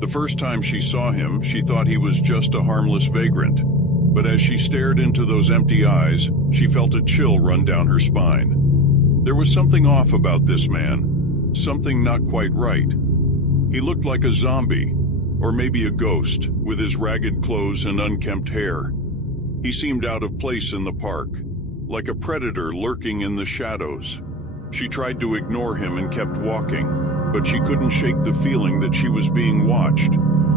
The first time she saw him, she thought he was just a harmless vagrant. But as she stared into those empty eyes, she felt a chill run down her spine. There was something off about this man, something not quite right. He looked like a zombie, or maybe a ghost, with his ragged clothes and unkempt hair. He seemed out of place in the park, like a predator lurking in the shadows. She tried to ignore him and kept walking, but she couldn't shake the feeling that she was being watched.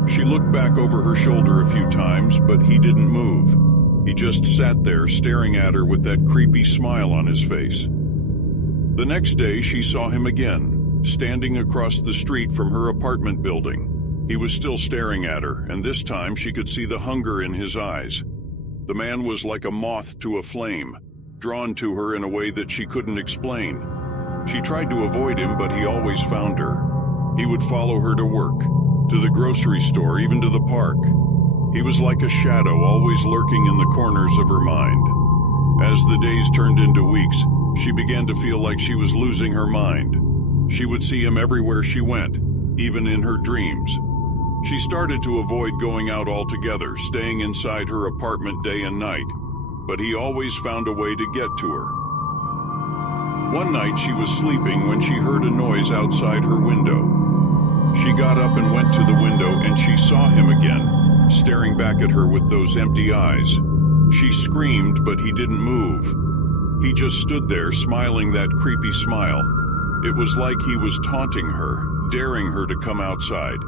She looked back over her shoulder a few times, but he didn't move. He just sat there staring at her with that creepy smile on his face. The next day, she saw him again, standing across the street from her apartment building. He was still staring at her, and this time she could see the hunger in his eyes. The man was like a moth to a flame, drawn to her in a way that she couldn't explain. She tried to avoid him, but he always found her. He would follow her to work, to the grocery store, even to the park. He was like a shadow, always lurking in the corners of her mind. As the days turned into weeks, she began to feel like she was losing her mind. She would see him everywhere she went, even in her dreams. She started to avoid going out altogether, staying inside her apartment day and night, but he always found a way to get to her. One night she was sleeping when she heard a noise outside her window. She got up and went to the window, and she saw him again, staring back at her with those empty eyes. She screamed, but he didn't move. He just stood there, smiling that creepy smile. It was like he was taunting her, daring her to come outside.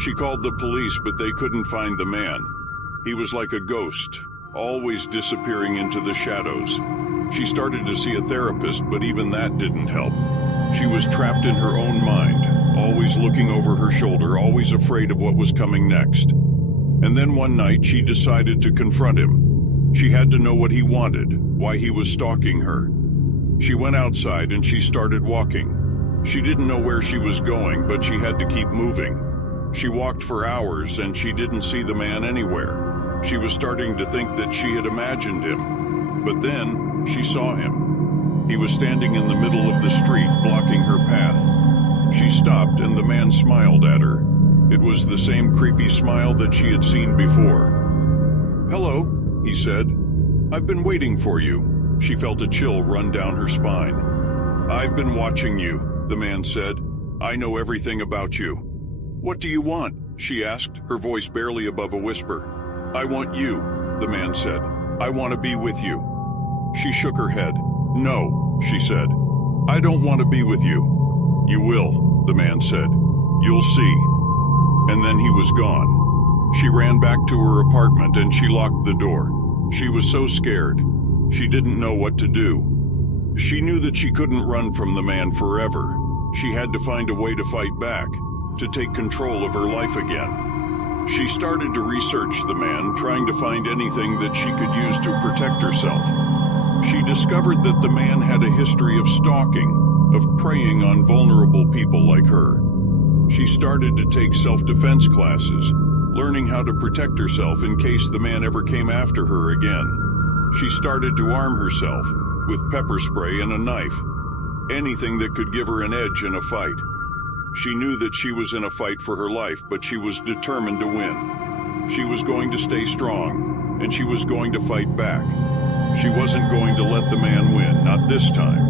She called the police, but they couldn't find the man. He was like a ghost, always disappearing into the shadows. She started to see a therapist, but even that didn't help. She was trapped in her own mind, always looking over her shoulder, always afraid of what was coming next. And then one night she decided to confront him. She had to know what he wanted, why he was stalking her. She went outside and she started walking. She didn't know where she was going, but she had to keep moving. She walked for hours and she didn't see the man anywhere. She was starting to think that she had imagined him. But then she saw him. He was standing in the middle of the street, blocking her path. She stopped and the man smiled at her. It was the same creepy smile that she had seen before. "Hello," he said. "I've been waiting for you." She felt a chill run down her spine. "I've been watching you," the man said. "I know everything about you." "What do you want?" she asked, her voice barely above a whisper. "I want you," the man said. "I want to be with you." She shook her head. "No," she said. "I don't want to be with you." "You will," the man said. "You'll see." And then he was gone. She ran back to her apartment and she locked the door. She was so scared. She didn't know what to do. She knew that she couldn't run from the man forever. She had to find a way to fight back, to take control of her life again. She started to research the man, trying to find anything that she could use to protect herself. She discovered that the man had a history of stalking, of preying on vulnerable people like her. She started to take self-defense classes, learning how to protect herself in case the man ever came after her again. She started to arm herself with pepper spray and a knife, anything that could give her an edge in a fight. She knew that she was in a fight for her life, but she was determined to win. She was going to stay strong, and she was going to fight back. She wasn't going to let the man win, not this time.